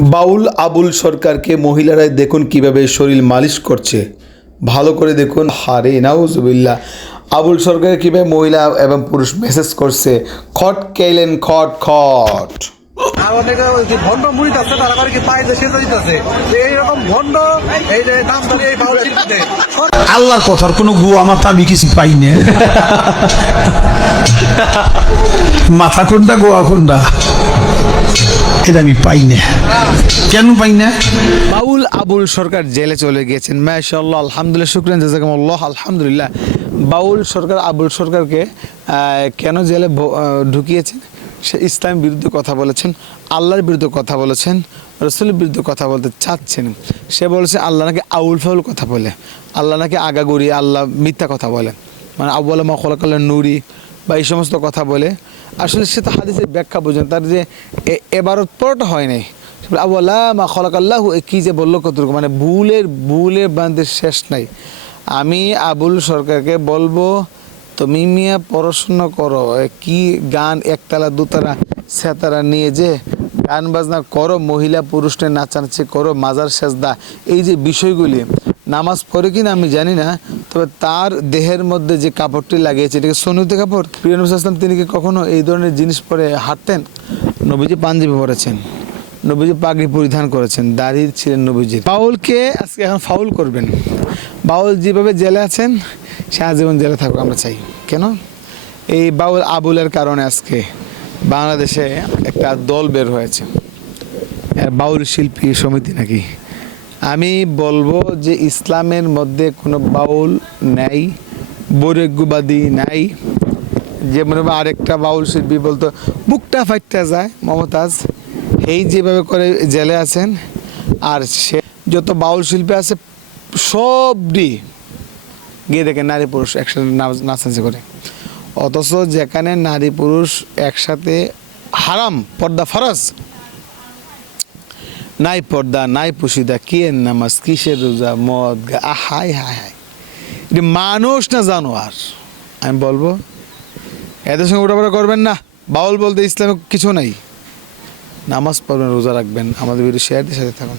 বাউল আবুল সরকারকে মহিলারাই দেখুন কীভাবে শরীর মালিশ করছে। ভালো করে দেখুন। হারে নাউজুবিল্লাহ। আবুল সরকার কীভাবে মহিলা এবং পুরুষ মেসেজ করছে। খট কেলেন খট খট। আর অনেকে ওই যে ভণ্ড মুড়িতে আছে তারা করে কি পায়ে সেটা দিতেছে। এইরকম ভণ্ড এই যে নাম ধরে এই বাউল আল্লাহর কথার কোনো গু আমার আমি কিছু পাই না। মাথা কোনটা গোয়া কোনটা? এটা আমি পাই না কেন পাই না বাউল আবুল সরকার জেলে চলে গিয়েছেন। মাশাল্লাহ আলহামদুলিল্লাহ, শুক্রান, জাজাকামুল্লাহ, আলহামদুলিল্লাহ। বাউল সরকার, আবুল সরকারকে কেন জেলে ঢুকিয়েছেন? সে ইসলামের বিরুদ্ধে কথা বলেছেন, আল্লাহর বিরুদ্ধে কথা বলেছেন, রসুলের বিরুদ্ধে কথা বলতে চাচ্ছেন। সে বলেছে, আল্লাহ নাকি আউল ফাউল কথা বলে। আল্লাহ নাকি আগাগুড়ি, আল্লাহ মিথ্যা কথা বলে। মানে আব্বাল মখলাকাল্লা নুরি বা এই সমস্ত কথা বলে, আসলে সে তো হাদিসের ব্যাখ্যা বোঝেন, তার যে এ- এবারত পরটা হয় নাই। আবুল্লাহ মা খলাকাল্লাহ কি যে বলল কতটুকু মানে ভুলের ভুলের বান্ধের শেষ নাই। আমি আবুল সরকারকে বলব, তুমি মিয়া পড়াশোনা করো কি গান একতলা, দুতলা, সেতারা নিয়ে যে গান বাজনা করো, মহিলা পুরুষ নিয়ে নাচানাচি করো, মাজার সেজদা এই যে বিষয়গুলি, নামাজ পড়ে কিনা আমি জানি না তবে তার দেহের মধ্যে যে কাপড়টি লাগিয়েছে, এটাকে সনুতে কাপড়? প্রিয় নবী আসলাম তিনি কি কখনো এই ধরনের জিনিস পরে হাঁটতেন? নবীজি পাঞ্জাবি পরেছেন। নবীজি পাগড়ি পরিধান করেছেন। দাঁড়িয়ে ছিলেন নবীজির বাউলকে আজকে এখন ফাউল করবেন। বাউল যেভাবে জেলে আছেন সে আজীবন জেলে থাকুক, আমরা চাই। কেন? এই বাউল আবুলের কারণে আজকে বাংলাদেশে একটা দল বের হয়েছে। বাউল শিল্পী সমিতি নাকি? আমি বলব যে ইসলামের মধ্যে কোনো বাউল নেই, বৈরাগ্যবাদী নাই। যে যেমন আরেকটা বাউল শিল্পী বলতো বুকটা ফাইটটা যায় মমতাজ। এই যেভাবে করে জেলে আছেন, আর সে যত বাউল শিল্পী আছে সবটি গিয়ে দেখে নারী পুরুষ একসাথে নাচ- নাচানাচি করে। অথচ যেখানে নারী পুরুষ একসাথে হারাম, পর্দা ফরজ। নাই পর্দা নাই পুষিদা কি নামাজ কিসের রোজা মদ হাই হাই হাই এটি মানুষ না জানোয়ার আমি বলব এদের সঙ্গে উঠাপড়া করবেন না। বাউল বলতে ইসলামে কিছু নাই। নামাজ পড়বেন, রোজা রাখবেন। আমাদের ভিডিও শেয়ারদের সাথে থাকুন।